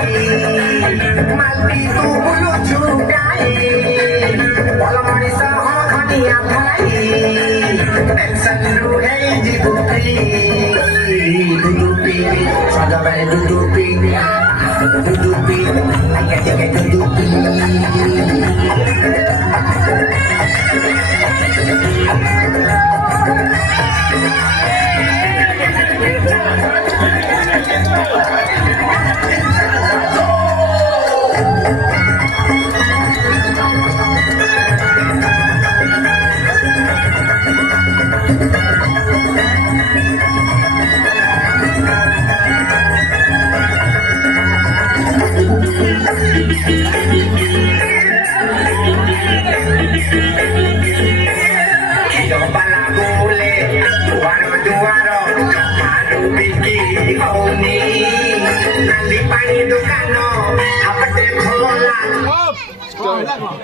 Maldi tu bulu chukai, wala marisa ho khaniya bhai, tension ru hai jibupi, dudupi, sajabai dudupi, dudupi, ayat ayat dudupi.